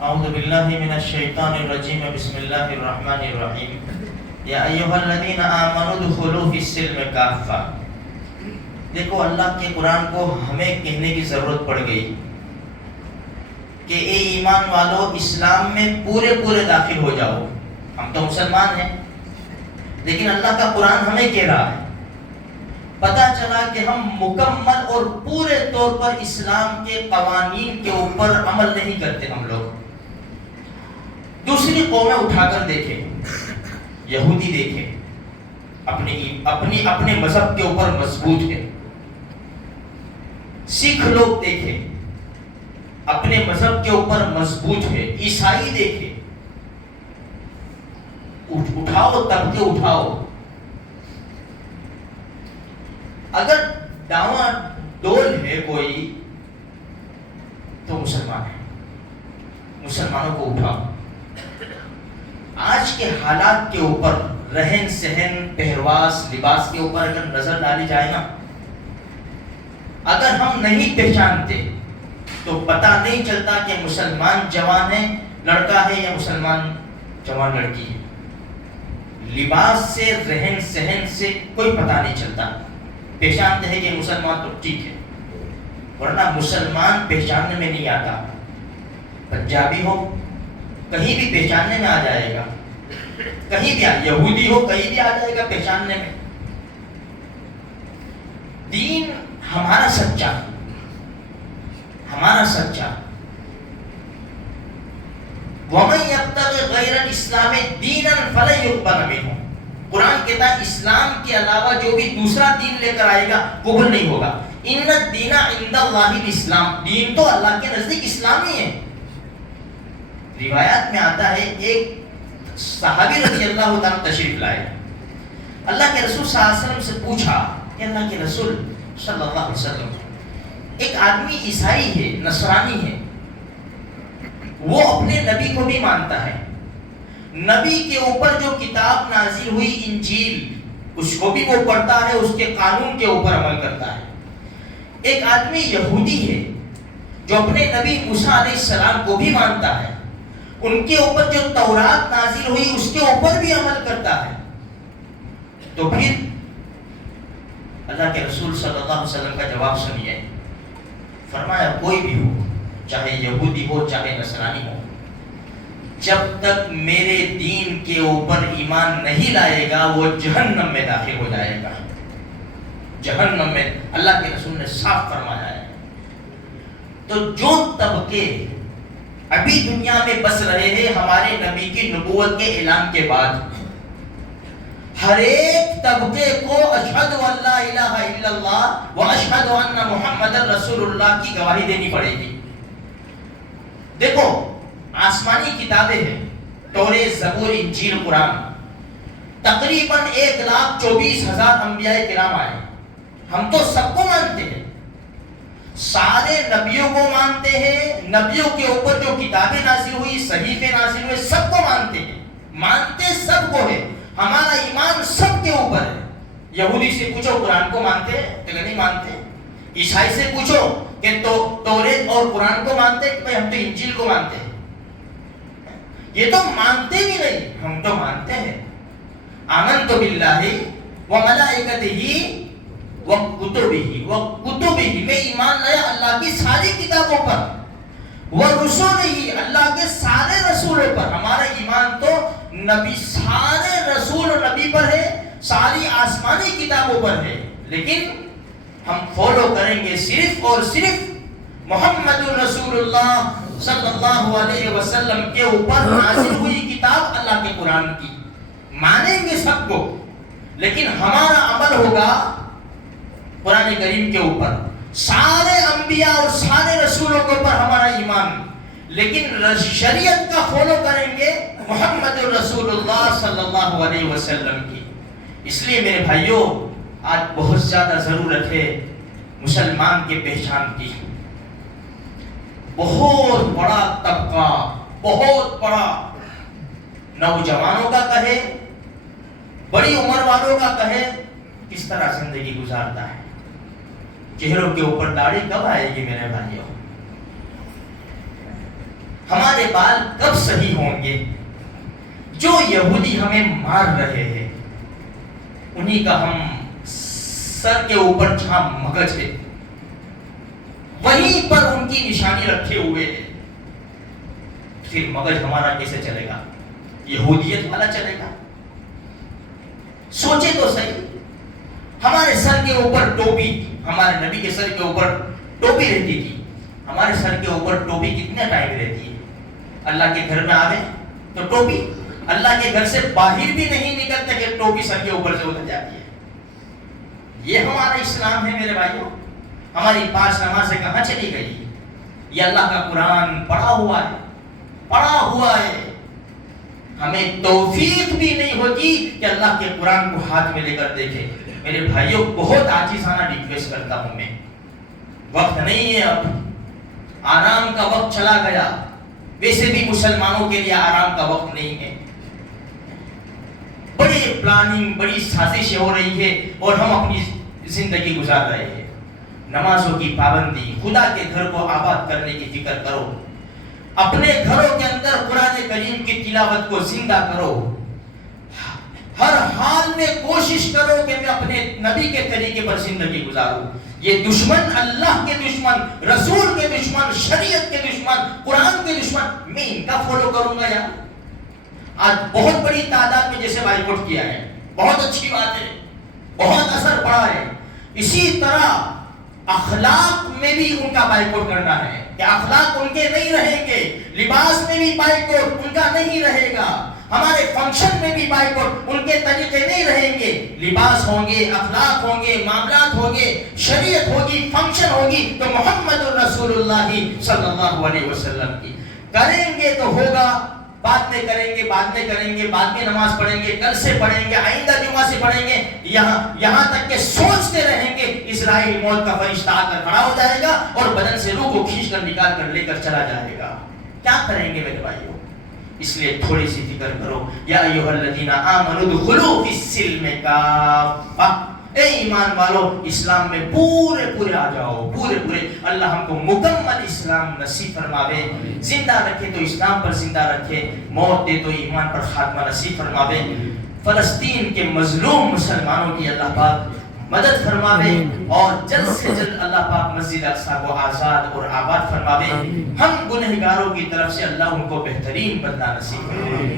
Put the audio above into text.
اعوذ باللہ من الشیطان الرجیم بسم اللہ الرحمن الرحیم یا ایھا الذین آمنوا ادخلوا فی السلم کافہ. دیکھو اللہ کے قرآن کو ہمیں کہنے کی ضرورت پڑ گئی کہ اے ایمان والو اسلام میں پورے داخل ہو جاؤ. ہم تو مسلمان ہیں لیکن اللہ کا قرآن ہمیں کہہ رہا ہے. پتہ چلا کہ ہم مکمل اور پورے طور پر اسلام کے قوانین کے اوپر عمل نہیں کرتے. ہم لوگ دوسری قومیں اٹھا کر دیکھیں, یہودی دیکھیں, اپنے مذہب کے اوپر مضبوط ہے. سکھ لوگ دیکھیں اپنے مذہب کے اوپر مضبوط ہے. عیسائی دیکھیں, اٹھاؤ طبقے اٹھاؤ. اگر ڈاواں ڈول ہے کوئی تو مسلمان ہے. مسلمانوں کو اٹھاؤ. آج کے حالات کے اوپر, رہن سہن, پہرواس, لباس کے اوپر اگر نظر ڈالی جائے نا, اگر ہم نہیں پہچانتے تو پتہ نہیں چلتا کہ مسلمان جوان ہے لڑکا ہے یا مسلمان جوان لڑکی ہے. لباس سے, رہن سہن سے کوئی پتہ نہیں چلتا. پہچانتے ہیں کہ مسلمان تو ٹھیک ہے, ورنہ مسلمان پہچاننے میں نہیں آتا. پنجابی ہو کہیں بھی پہچاننے میں آ جائے گا, کہیں بھی یہودی ہو کہیں بھی آ جائے گا پہچاننے میں. دین ہمارا سچا, ہمارا سچا. وَمَن يَبْتَغِ غَيْرَ الْإِسْلَامِ دِينًا فَلَن يُقْبَلَ مِنْهُ. قرآن کہتا ہے اسلام کے علاوہ جو بھی دوسرا دین لے کر آئے گا قبول نہیں ہوگا. اِنَّ الدِّينَ عِندَ اللَّهِ الْإِسْلَامِ. دین تو اللہ کے نزدیک اسلام ہی ہے. روایات میں آتا ہے ایک صحابی رضی اللہ تعالیٰ تشریف لائے, اللہ کے رسول صلی اللہ علیہ وسلم سے پوچھا کہ اللہ کے رسول صلی اللہ علیہ وسلم, ایک آدمی عیسائی ہے, نصرانی ہے, وہ اپنے نبی کو بھی مانتا ہے, نبی کے اوپر جو کتاب نازل ہوئی انجیل اس کو بھی وہ پڑھتا ہے, اس کے قانون کے اوپر عمل کرتا ہے. ایک آدمی یہودی ہے جو اپنے نبی موسیٰ علیہ السلام کو بھی مانتا ہے, ان کے اوپر جو تورات نازل ہوئی اس کے اوپر بھی عمل کرتا ہے. تو پھر اللہ کے رسول صلی اللہ علیہ وسلم کا جواب سنیے. فرمایا کوئی بھی ہو, چاہے یہودی ہو چاہے نصرانی ہو, جب تک میرے دین کے اوپر ایمان نہیں لائے گا وہ جہنم میں داخل ہو جائے گا. جہنم میں, اللہ کے رسول نے صاف فرمایا ہے. تو جو طبقے ابھی دنیا میں بس رہے ہیں ہمارے نبی کی نبوت کے اعلان کے بعد, ہر ایک طبقے کو اشہد ان لا الہ الا اللہ و اشہد ان محمد رسول اللہ کی گواہی دینی پڑے گی. دیکھو آسمانی کتابیں ہیں, توریت, زبور, انجیل, قرآن. تقریباً 1,24,000 انبیاء کرام آئے. ہم تو سب کو مانتے ہیں, سارے نبیوں کو مانتے ہیں, نبیوں کے اوپر جو کتابیں نازل ہوئی, صحیفے نازل ہوئے, سب کو مانتے ہیں. مانتے سب کو ہے, ہمارا ایمان سب کے اوپر ہے. یہودی سے پوچھو قرآن کو مانتے ہیں کہ نہیں مانتے, عیسائی سے پوچھو کہ توریت اور قرآن کو مانتے ہیں کہ ہم تو انجیل کو مانتے ہیں. یہ تو مانتے بھی نہیں, ہم تو مانتے ہیں. آمنت باللہ وملائکتہ وکتبہ, میں ایمان لایا اللہ کی ساری کتابوں پر, ورسلہ, اللہ کے سارے رسولوں پر. ہمارا ایمان تو نبی, سارے رسول و نبی پر ہے, ساری آسمانی کتابوں پر ہے, لیکن ہم فالو کریں گے صرف اور صرف محمد رسول اللہ صلی اللہ علیہ وسلم کے اوپر نازل ہوئی کتاب اللہ کے قرآن کی. مانیں گے سب کو, لیکن ہمارا عمل ہوگا قرآن کریم کے اوپر. سارے انبیاء اور سارے رسولوں کے اوپر ہمارا ایمان, لیکن شریعت کا فالو کریں گے محمد رسول اللہ صلی اللہ علیہ وسلم کی. اس لیے میرے بھائیوں آج بہت زیادہ ضرورت ہے مسلمان کے پہچان کی. بہت بڑا طبقہ, بہت بڑا, نوجوانوں کا کہے, بڑی عمر والوں کا کہے, کس طرح زندگی گزارتا ہے. چہروں کے اوپر داڑھی کب آئے گی میرے بھائیوں؟ ہمارے بال کب صحیح ہوں گے؟ جو یہودی ہمیں مار رہے ہیں انہی کا ہم سر کے اوپر جہاں مگج ہے وہیں پر ان کی نشانی رکھے ہوئے ہیں، پھر مگج ہمارا کیسے چلے گا؟ یہودیت والا چلے گا؟ سوچے تو صحیح، ہمارے سر کے اوپر ٹوپی، ہمارے نبی کے سر کے اوپر ٹوپی رہتی تھی، ہمارے سر کے اوپر ٹوپی کتنا ٹائم رہتی ہے؟ اللہ کے گھر میں آوے تو ٹوپی، اللہ کے گھر سے باہر بھی نہیں نکلتے کہ ٹوپی سر کے اوپر سے اتر جاتی ہے۔ یہ ہمارا اسلام ہے میرے بھائیوں۔ ہماری 5 نمازیں کہاں چلی گئی؟ یہ اللہ کا قرآن پڑھا ہوا ہے، ہمیں توفیق بھی نہیں ہوتی کہ اللہ کے قرآن کو ہاتھ میں لے کر دیکھیں۔ میرے بھائیوں بہت عاجزانہ ریکویسٹ کرتا ہوں میں، وقت نہیں ہے، اب آرام کا وقت چلا گیا، ویسے بھی مسلمانوں کے لیے آرام کا وقت نہیں ہے، بڑی پلاننگ، بڑی سازشیں ہو رہی ہے اور ہم اپنی زندگی گزار رہے ہیں۔ نمازوں کی پابندی، خدا کے گھر کو آباد کرنے کی فکر کرو، اپنے گھروں کے اندر قرآن کریم کی تلاوت کو زندہ کرو، ہر حال میں کوشش کرو کہ میں اپنے نبی کے طریقے پر زندگی گزاروں۔ یہ دشمن، اللہ کے دشمن، رسول کے دشمن، شریعت کے دشمن، قرآن کے دشمن، میں ان کا فالو کروں گا یار؟ آج بہت بڑی تعداد میں جیسے بائیکاٹ کیا ہے، بہت اچھی بات ہے، بہت اثر پڑا ہے۔ اسی طرح اخلاق میں بھی ان کا بائیکاٹ کرنا ہے کہ اخلاق ان کے نہیں رہیں گے، لباس میں بھی بائیکاٹ ان کا نہیں رہے گا، ہمارے فنکشن میں بھی بائیکاٹ ان کے طریقے نہیں رہیں گے، لباس ہوں گے، اخلاق ہوں گے، معاملات ہوں گے، شریعت ہوگی، فنکشن ہوگی تو محمد الرسول اللہ صلی اللہ علیہ وسلم کی کریں گے تو ہوگا، بعد میں کریں گے، بعد میں نماز پڑھیں گے، کل سے پڑھیں گے، آئندہ جمعہ سے پڑھیں گے، یہاں تک کہ سوچتے رہیں گے اسرائیل موت کا فرشتہ آ کر کھڑا ہو جائے گا اور بدن سے روح کو کھینچ کر نکال کر لے کر چلا جائے گا۔ کیا کریں گے میرے بھائیوں؟ اس لیے تھوڑی سی فکر کرو۔ یا ایھا الذین آمنوا ادخلوا فی السلم کافہ، اے ایمان والو اسلام میں پورے آ جاؤ، پورے۔ اللہ ہم کو مکمل اسلام نصیب فرماوے، زندہ رکھے تو اسلام پر زندہ رکھے، موت دے تو ایمان پر خاتمہ نصیب فرماوے۔ فلسطین کے مظلوم مسلمانوں کی اللہ پاک مدد فرماوے اور جلد سے جلد اللہ پاک مسجد اقصی کو آزاد اور آباد فرماوے۔ ہم گنہگاروں کی طرف سے اللہ ان کو بہترین بدلہ نصیب فرماوے۔